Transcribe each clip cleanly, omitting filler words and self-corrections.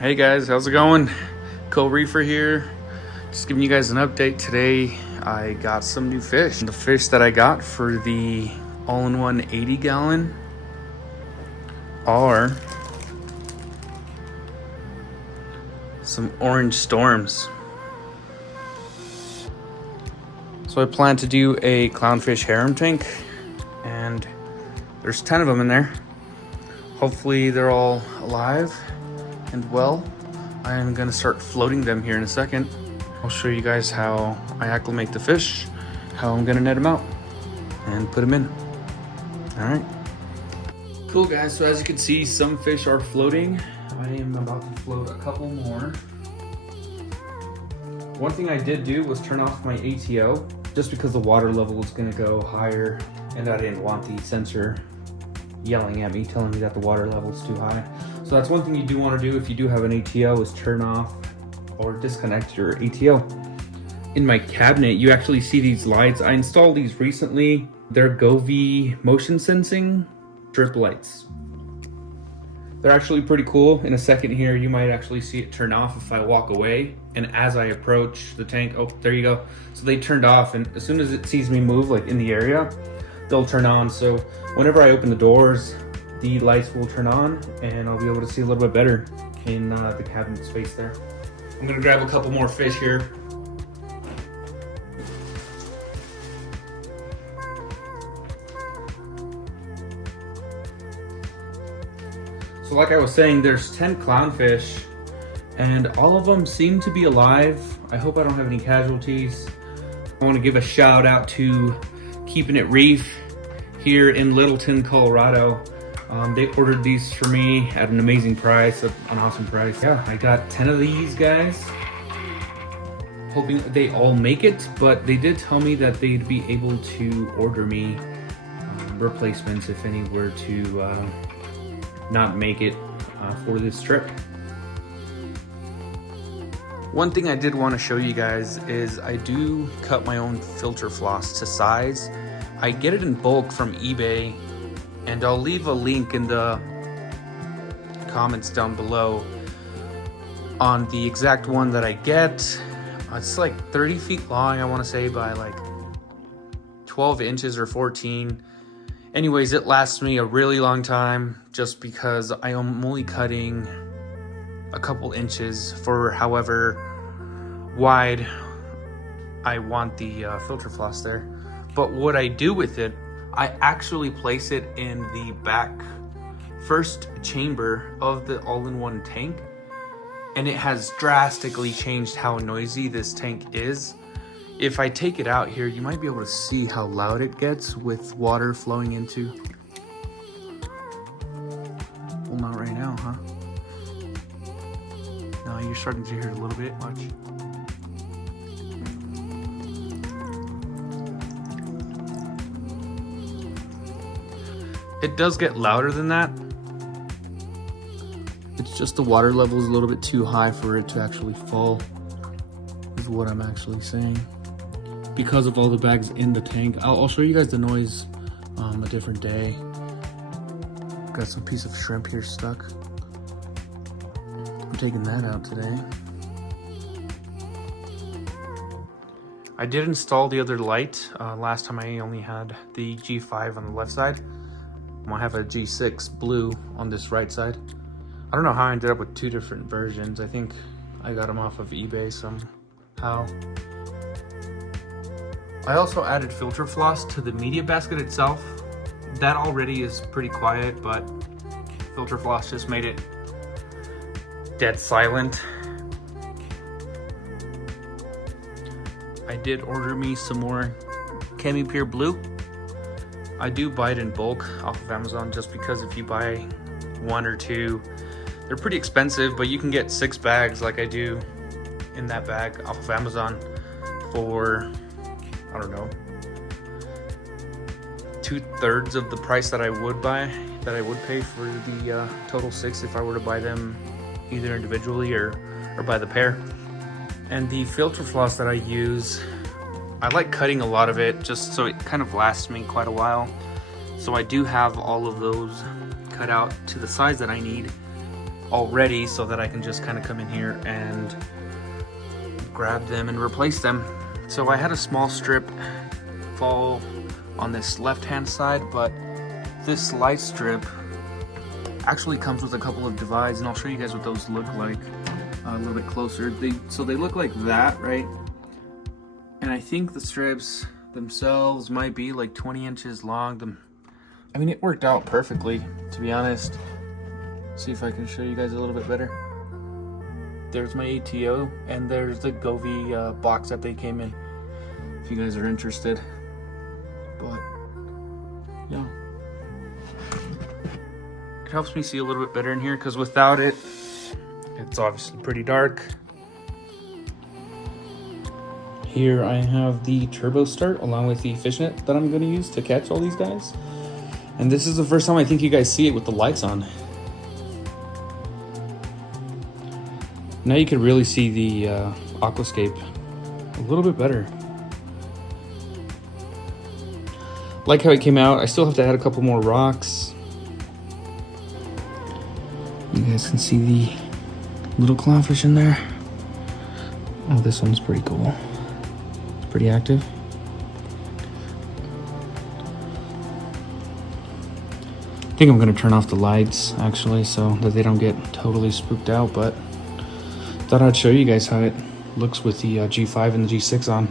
Hey guys, how's it going? CoReefer here. Just giving you guys an update today. I got some new fish. The fish that I got for the all-in-one 80-gallon are some orange storms. So I plan to do a clownfish harem tank, and there's 10 of them in there. Hopefully they're all alive and well. I am gonna start floating them here in a second. I'll show you guys how I acclimate the fish, how I'm gonna net them out and put them in. All right. Cool guys, so as you can see, some fish are floating. I am about to float a couple more. One thing I did do was turn off my ATO just because the water level was gonna go higher and I didn't want the sensor yelling at me, telling me that the water level is too high. So that's one thing you do want to do if you do have an ATO, is turn off or disconnect your ATO. In my cabinet, you actually see these lights. I installed these recently. They're Govee motion sensing strip lights. They're actually pretty cool. In a second here, you might actually see it turn off if I walk away. And as I approach the tank, oh, there you go. So they turned off, and as soon as it sees me move, like in the area, they'll turn on. So whenever I open the doors, the lights will turn on and I'll be able to see a little bit better in the cabinet space there. I'm gonna grab a couple more fish here. So like I was saying, there's 10 clownfish and all of them seem to be alive. I hope I don't have any casualties. I wanna give a shout out to Keeping It Reef here in Littleton, Colorado. They ordered these for me at an amazing price, an awesome price. Yeah, I got 10 of these guys. Hoping they all make it, but they did tell me that they'd be able to order me replacements if any were to not make it for this trip. One thing I did want to show you guys is I do cut my own filter floss to size. I get it in bulk from eBay, and I'll leave a link in the comments down below on the exact one that I get. It's like 30 feet long, I want to say, by like 12 inches or 14. Anyways, it lasts me a really long time just because I am only cutting a couple inches for however wide I want the filter floss there. But what I do with it, I actually place it in the back first chamber of the all-in-one tank, and it has drastically changed how noisy this tank is. If I take it out here, you might be able to see how loud it gets with water flowing into. Well, not right now, huh? No, you're starting to hear it a little bit. Watch. It does get louder than that. It's just the water level is a little bit too high for it to actually fall, is what I'm actually saying. Because of all the bags in the tank. I'll show you guys the noise a different day. Got some piece of shrimp here stuck. I'm taking that out today. I did install the other light. Last time I only had the G5 on the left side. I have a G6 blue on this right side. I don't know how I ended up with two different versions. I think I got them off of eBay somehow. I also added filter floss to the media basket itself. That already is pretty quiet, but filter floss just made it dead silent. I did order me some more Chemi Pure Blue. I do buy it in bulk off of Amazon just because if you buy one or two, they're pretty expensive, but you can get 6 bags like I do in that bag off of Amazon for, I don't know, 2/3 of the price that I would pay for the total 6 if I were to buy them either individually or by the pair. And the filter floss that I use, I like cutting a lot of it just so it kind of lasts me quite a while. So I do have all of those cut out to the size that I need. already so that I can just kind of come in here and grab them and replace them. So I had a small strip fall on this left-hand side, but this light strip actually comes with a couple of divides, and I'll show you guys what those look like a little bit closer. So they look like that, right? And I think the strips themselves might be like 20 inches long. I mean, it worked out perfectly, to be honest. See if I can show you guys a little bit better. There's my ATO, and there's the Govee box that they came in, if you guys are interested. But yeah, it helps me see a little bit better in here, because without it, it's obviously pretty dark. Here I have the turbo start along with the fishnet that I'm going to use to catch all these guys. And this is the first time I think you guys see it with the lights on. Now you can really see the Aquascape a little bit better. Like how it came out. I still have to add a couple more rocks. You guys can see the little clownfish in there. Oh, this one's pretty cool. It's pretty active. I think I'm gonna turn off the lights actually so that they don't get totally spooked out, but thought I'd show you guys how it looks with the G5 and the G6 on.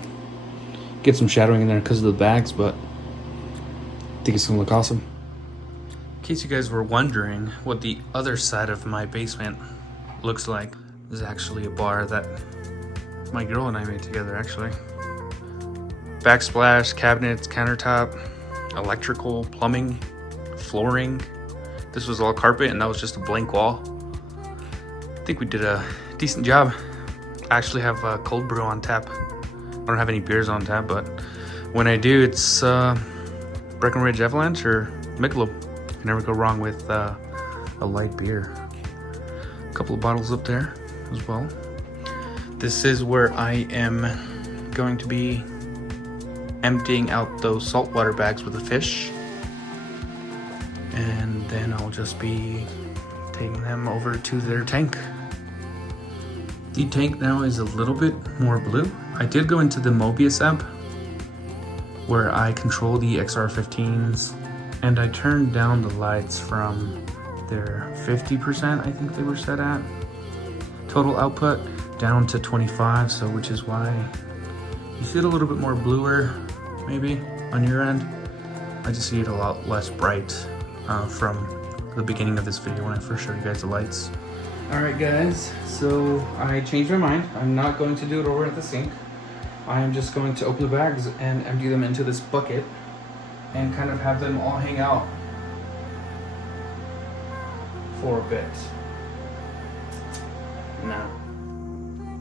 Get some shadowing in there because of the bags, but I think it's gonna look awesome. In case you guys were wondering what the other side of my basement looks like, this is actually a bar that my girl and I made together actually. Backsplash, cabinets, countertop, electrical, plumbing, flooring. This was all carpet and that was just a blank wall. I think we did a decent job. I actually have a cold brew on tap. I don't have any beers on tap, but when I do, it's Breckenridge Avalanche or Michelob. You can never go wrong with a light beer. A couple of bottles up there as well. This is where I am going to be emptying out those saltwater bags with the fish. And then I'll just be taking them over to their tank. The tank now is a little bit more blue. I did go into the Mobius app where I control the XR15s, and I turned down the lights from their 50%, I think they were set at, total output, down to 25, so which is why you see it a little bit more bluer, maybe, on your end. I just see it a lot less bright from the beginning of this video when I first showed you guys the lights. Alright guys, so I changed my mind. I'm not going to do it over at the sink. I am just going to open the bags and empty them into this bucket and kind of have them all hang out for a bit. Now,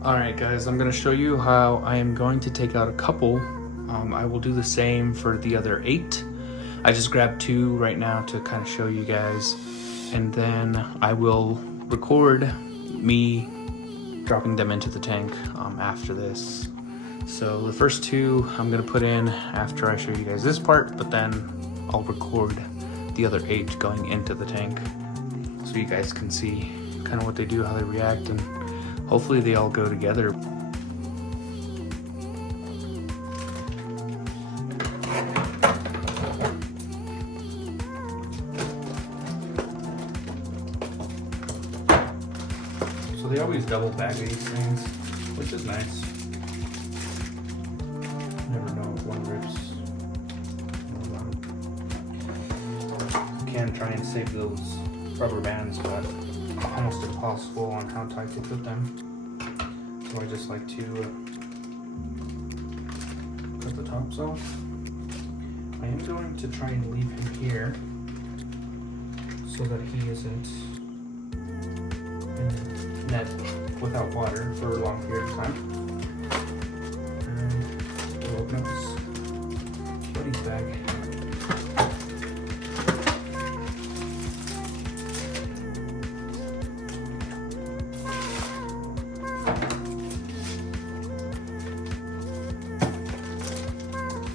alright guys, I'm going to show you how I am going to take out a couple. I will do the same for the other 8. I just grabbed 2 right now to kind of show you guys, and then I will record me dropping them into the tank after this. So the first 2 I'm gonna put in after I show you guys this part, but then I'll record the other 8 going into the tank so you guys can see kind of what they do, how they react, and hopefully they all go together. So they always double bag these things, which is nice. Never know if one rips. Can try and save those rubber bands, but almost impossible on how tight they put them. So I just like to cut the tops off. I am going to try and leave him here so that he isn't in the net without water for a long period of time. And we'll open up this buddy's bag.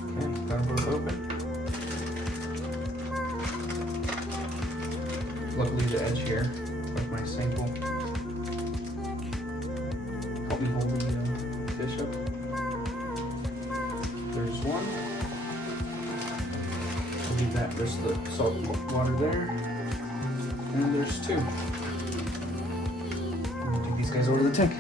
Okay, got them both open. Luckily the edge here like my sample. Help me hold the fish up. There's one. I'll leave that, just the salt water there. And there's two. I'm gonna take these guys over to the tank.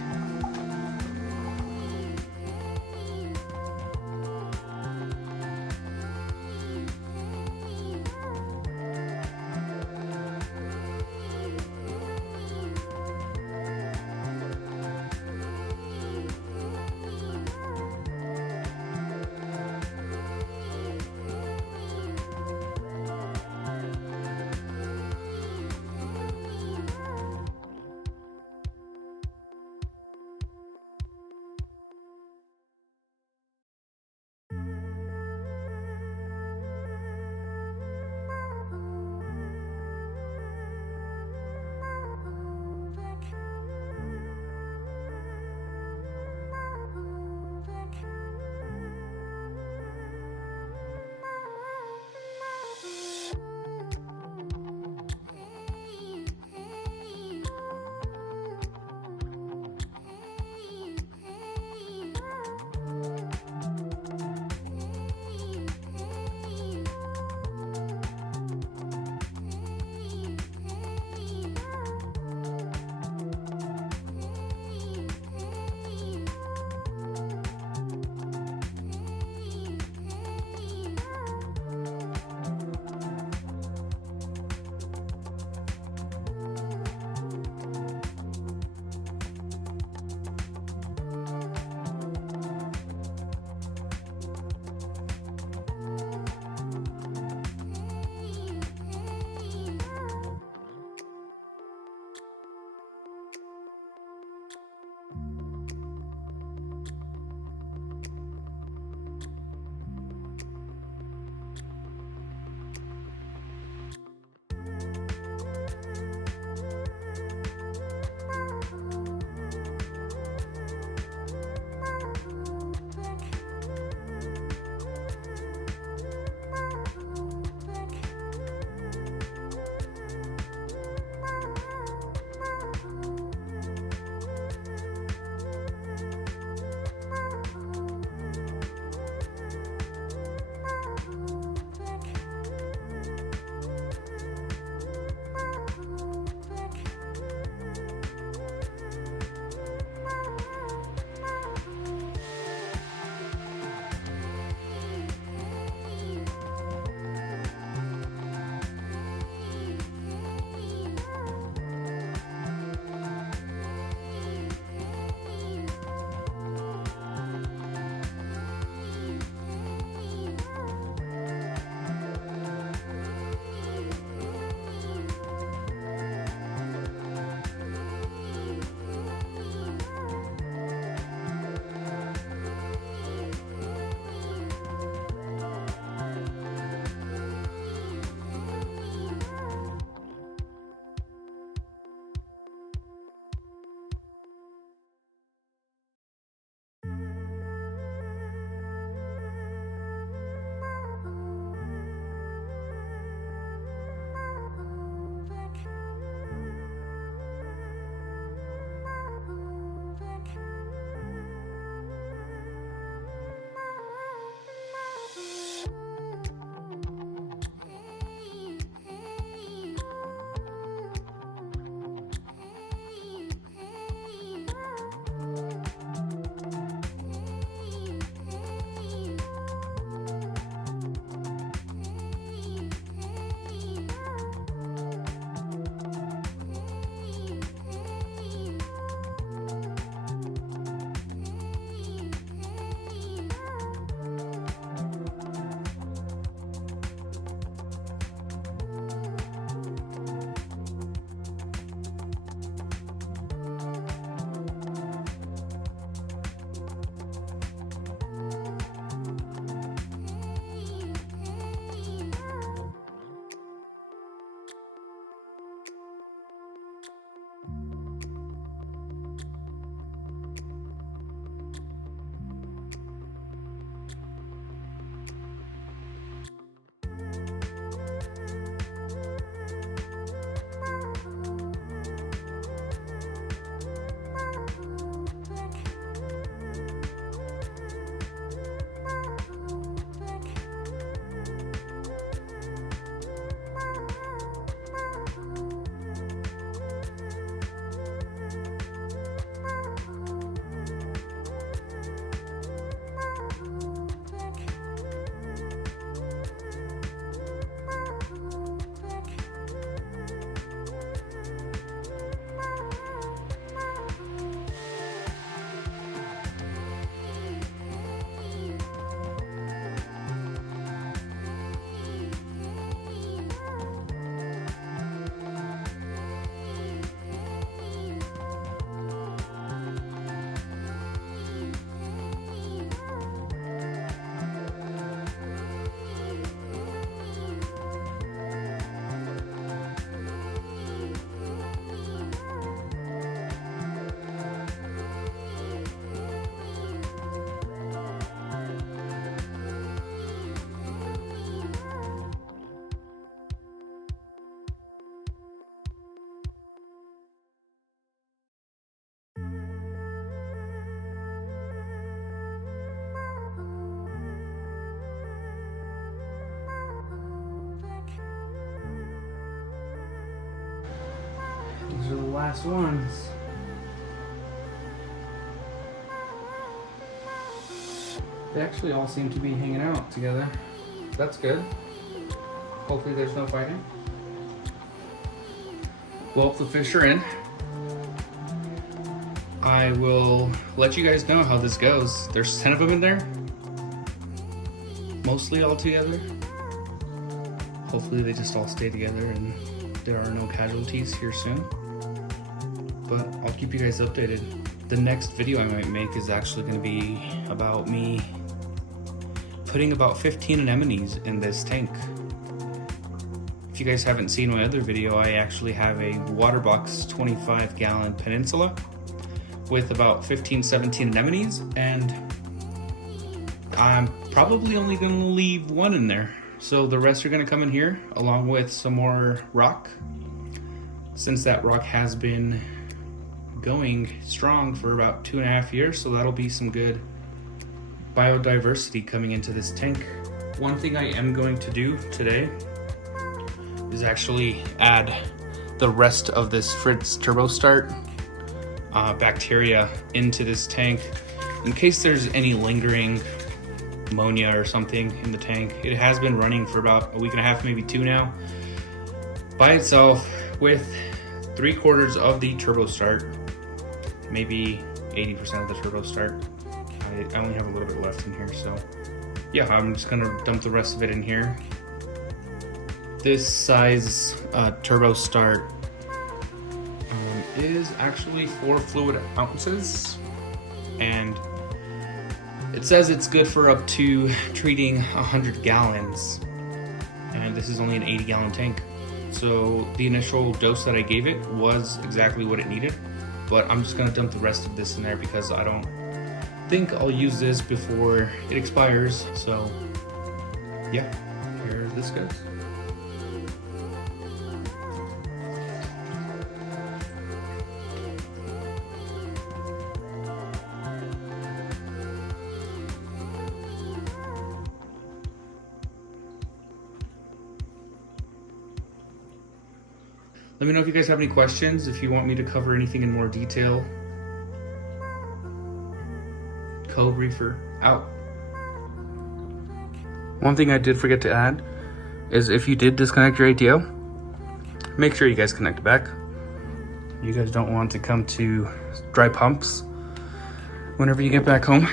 are the last ones. They actually all seem to be hanging out together. That's good. Hopefully there's no fighting. Well, the fish are in. I will let you guys know how this goes. There's 10 of them in there. Mostly all together. Hopefully they just all stay together and there are no casualties here soon. But I'll keep you guys updated. The next video I might make is actually going to be about me putting about 15 anemones in this tank. If you guys haven't seen my other video, I actually have a water box 25-gallon peninsula with about 15-17 anemones, and I'm probably only going to leave one in there. So the rest are going to come in here along with some more rock, since that rock has been going strong for about 2.5 years, so that'll be some good biodiversity coming into this tank. One thing I am going to do today is actually add the rest of this Fritz Turbo Start bacteria into this tank in case there's any lingering ammonia or something in the tank. It has been running for about a week and a half, maybe 2 now, by itself with 3/4 of the Turbo Start, maybe 80% of the Turbo Start. I only have a little bit left in here, so yeah, I'm just gonna dump the rest of it in here. This size Turbo Start is actually 4 fluid ounces, and it says it's good for up to treating 100 gallons, and this is only an 80-gallon tank. So the initial dose that I gave it was exactly what it needed, but I'm just gonna dump the rest of this in there because I don't think I'll use this before it expires. So yeah, here this goes. Let me know if you guys have any questions, if you want me to cover anything in more detail. CoReefer out. One thing I did forget to add is if you did disconnect your ATO, make sure you guys connect it back. You guys don't want to come to dry pumps whenever you get back home.